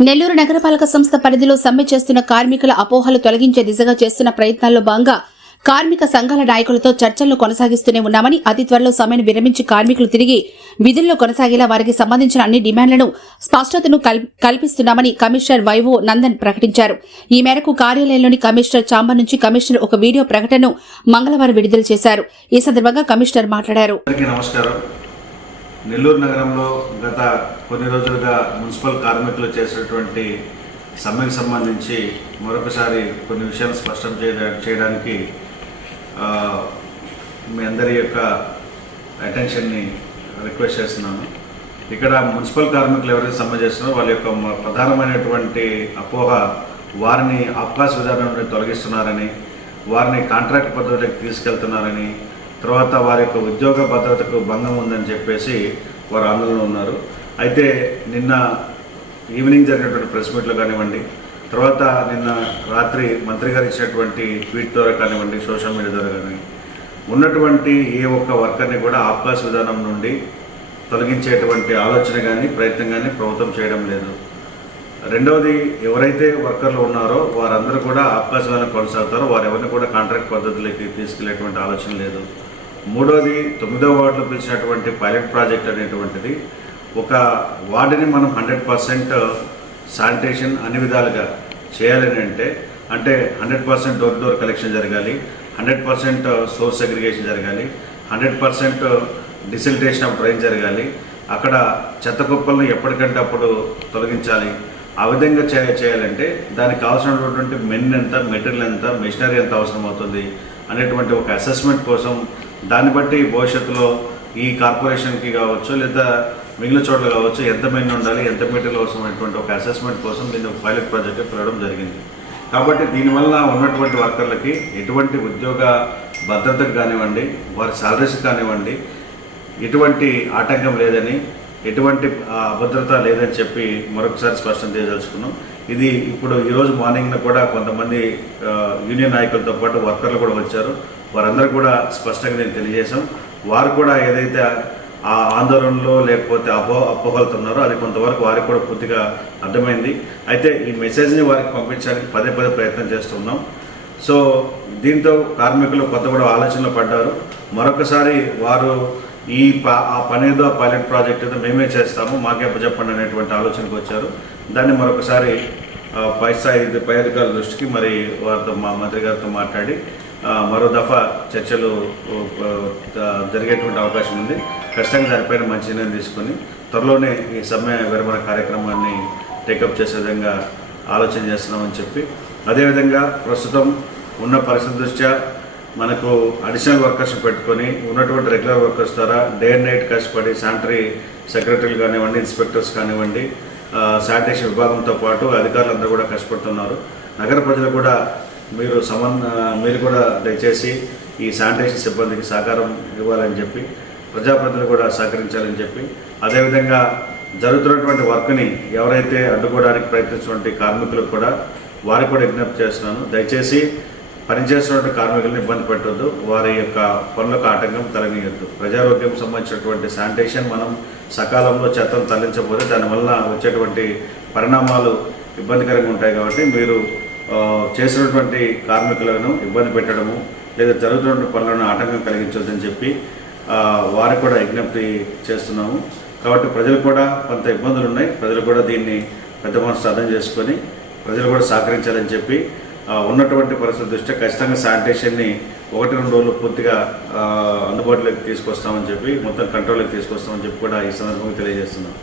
నెల్లూరు నగరపాలక సంస్థ పరిధిలో సమ్మె చేస్తున్న కార్మికుల అపోహలు తొలగించే దిశగా చేస్తున్న ప్రయత్నాల్లో భాగంగా కార్మిక సంఘాల నాయకులతో చర్చలను కొనసాగిస్తూనే ఉన్నామని అతి త్వరలో సమ్మెను విరమించి కార్మికులు తిరిగి విధుల్లో కొనసాగేలా వారికి సంబంధించిన అన్ని డిమాండ్లను స్పష్టతను కల్- కల్పిస్తున్నామని కమిషనర్ వైవో నందన్ ప్రకటించారు. ఈ మేరకు కార్యాలయంలోని కమిషనర్ చాంబర్ నుంచి కమిషనర్ ఒక వీడియో ప్రకటనను మంగళవారం విడుదల చేశారు. ఈ సందర్భంగా కమిషనర్ మాట్లాడారు. నమస్కారం. నెల్లూరు నగరంలో గత కొన్ని రోజులుగా మున్సిపల్ కార్మికులు చేసినటువంటి సమ్మెకు సంబంధించి మరొకసారి కొన్ని విషయాలు స్పష్టం చేయడానికి మీ అందరి యొక్క అటెన్షన్ని రిక్వెస్ట్ చేస్తున్నాను. ఇక్కడ మున్సిపల్ కార్మికులు ఎవరైతే సమ్మె చేస్తున్నారో వాళ్ళ యొక్క ప్రధానమైనటువంటి అపోహ వారిని అవకాశ విధానం నుండి తొలగిస్తున్నారని వారిని కాంట్రాక్ట్ పద్ధతిలోకి తీసుకెళ్తున్నారని తర్వాత వారి యొక్క ఉద్యోగ భద్రతకు భంగం ఉందని చెప్పేసి వారు ఆందోళన ఉన్నారు. అయితే నిన్న ఈవినింగ్ జరిగినటువంటి ప్రెస్ మీట్లో కానివ్వండి తర్వాత నిన్న రాత్రి మంత్రి గారు ఇచ్చినటువంటి ట్వీట్ ద్వారా కానివ్వండి సోషల్ మీడియా ద్వారా కానీ ఉన్నటువంటి ఏ ఒక్క వర్కర్ని కూడా అవకాశ విధానం నుండి తొలగించేటువంటి ఆలోచన కానీ ప్రయత్నం కానీ ప్రభుత్వం చేయడం లేదు. రెండవది ఎవరైతే వర్కర్లు ఉన్నారో వారందరూ కూడా అవకాశ విధానం కొనసాగుతారో వారు ఎవరిని కూడా కాంట్రాక్ట్ పద్ధతిలోకి తీసుకెళ్ళేటువంటి ఆలోచన లేదు. మూడవది తొమ్మిదవ వార్డులో పిలిచినటువంటి పైలట్ ప్రాజెక్ట్ అనేటువంటిది ఒక వార్డుని మనం హండ్రెడ్ పర్సెంట్ శానిటేషన్ అన్ని విధాలుగా చేయాలని అంటే అంటే hundred percent door door collection జరగాలి హండ్రెడ్ పర్సెంట్ సోర్స్ అగ్రిగేషన్ జరగాలి hundred percent desiltation of drain జరగాలి అక్కడ చెత్త కుప్పలను ఎప్పటికంటే అప్పుడు తొలగించాలి. ఆ విధంగా చేయ చేయాలంటే దానికి కావాల్సినటువంటి మెన్ ఎంత మెటీరియల్ ఎంత మెషినరీ ఎంత అవసరం అవుతుంది అనేటువంటి ఒక అసెస్మెంట్ కోసం దాన్ని బట్టి భవిష్యత్తులో ఈ కార్పొరేషన్కి కావచ్చు లేదా మిగిలిన చోట్ల కావచ్చు ఎంత మెన్ ఉండాలి ఎంత మెటీరియల్ అవసరమైనటువంటి ఒక అసెస్మెంట్ కోసం దీన్ని ఒక పైలట్ ప్రాజెక్ట్ పిలవడం జరిగింది. కాబట్టి దీనివల్ల ఉన్నటువంటి వర్కర్లకి ఎటువంటి ఉద్యోగ భద్రతకు కానివ్వండి వారి సాలరీస్ కానివ్వండి ఎటువంటి ఆటంకం లేదని ఎటువంటి అభద్రత లేదని చెప్పి మరొకసారి స్పష్టం చేయదలుచుకున్నాం. ఇది ఇప్పుడు ఈరోజు మార్నింగ్న కూడా కొంతమంది యూనియన్ నాయకులతో పాటు వర్కర్లు కూడా వచ్చారు. వారందరూ కూడా స్పష్టంగా నేను తెలియజేశాం వారు కూడా ఏదైతే ఆ ఆందోళనలో లేకపోతే అపో అపోహలతో ఉన్నారో అది కొంతవరకు వారికి కూడా పూర్తిగా అర్థమైంది. అయితే ఈ మెసేజ్ని వారికి పంపించడానికి పదే పదే ప్రయత్నం చేస్తున్నాం. సో దీంతో కార్మికులు కొత్త కూడా ఆలోచనలో పడ్డారు. మరొకసారి వారు ఈ ప ఆ పని ఏదో పైలట్ ప్రాజెక్ట్ ఏదో మేమే చేస్తాము మాకే చెప్పండి అనేటువంటి ఆలోచనకు వచ్చారు. దాన్ని మరొకసారి పై స్థాయి పై అధికారుల దృష్టికి మరి వారితో మా మంత్రి గారితో మాట్లాడి మరో దఫా చర్చలు జరిగేటువంటి అవకాశం ఉంది. ఖచ్చితంగా దానిపైన మంచి నిర్ణయం తీసుకొని త్వరలోనే ఈ సమ్మె విరమణ కార్యక్రమాన్ని టేకప్ చేసే విధంగా ఆలోచన చేస్తున్నామని చెప్పి అదేవిధంగా ప్రస్తుతం ఉన్న పరిస్థితి దృష్ట్యా మనకు అడిషనల్ వర్కర్స్ పెట్టుకొని ఉన్నటువంటి రెగ్యులర్ వర్కర్స్ ద్వారా డే అండ్ నైట్ కష్టపడి శానిటరీ సెక్రటరీలు కానివ్వండి ఇన్స్పెక్టర్స్ కానివ్వండి శానిటేషన్ విభాగంతో పాటు అధికారులందరూ కూడా కష్టపడుతున్నారు నగర ప్రజలు కూడా మీరు సమన్ మీరు కూడా దయచేసి ఈ శానిటేషన్ సిబ్బందికి సహకారం ఇవ్వాలని చెప్పి ప్రజాప్రతినిధులు కూడా సహకరించాలని చెప్పి అదేవిధంగా జరుగుతున్నటువంటి వర్క్ని ఎవరైతే అడ్డుకోవడానికి ప్రయత్నించినటువంటి కార్మికులకు కూడా వారికి కూడా విజ్ఞప్తి చేస్తున్నాను. దయచేసి పనిచేస్తున్నటువంటి కార్మికులను ఇబ్బంది పెట్టొద్దు. వారి యొక్క పనులకు ఆటంకం కలగనీయద్దు ప్రజారోగ్యం సంబంధించినటువంటి శానిటేషన్ మనం సకాలంలో చెత్తను తరలించకపోతే దానివల్ల వచ్చేటువంటి పరిణామాలు ఇబ్బందికరంగా ఉంటాయి కాబట్టి మీరు చేసినటువంటి కార్మికులను ఇబ్బంది పెట్టడము లేదా జరుగుతున్నటువంటి పనులను ఆటంకం కలిగించొద్దని చెప్పి వారు వారికి కూడా విజ్ఞప్తి చేస్తున్నాము. కాబట్టి ప్రజలు కూడా కొంత ఇబ్బందులు ఉన్నాయి. ప్రజలు కూడా దీన్ని పెద్ద మనసు అర్థం చేసుకొని ప్రజలు కూడా సహకరించాలని చెప్పి ఉన్నటువంటి పరిస్థితి దృష్ట్యా ఖచ్చితంగా శానిటేషన్ని ఒకటి రెండు రోజులు పూర్తిగా ఆ, అందుబాటులోకి తీసుకొస్తామని చెప్పి మొత్తం కంట్రోల్లోకి తీసుకొస్తామని చెప్పి కూడా ఈ సందర్భంగా తెలియజేస్తున్నాం.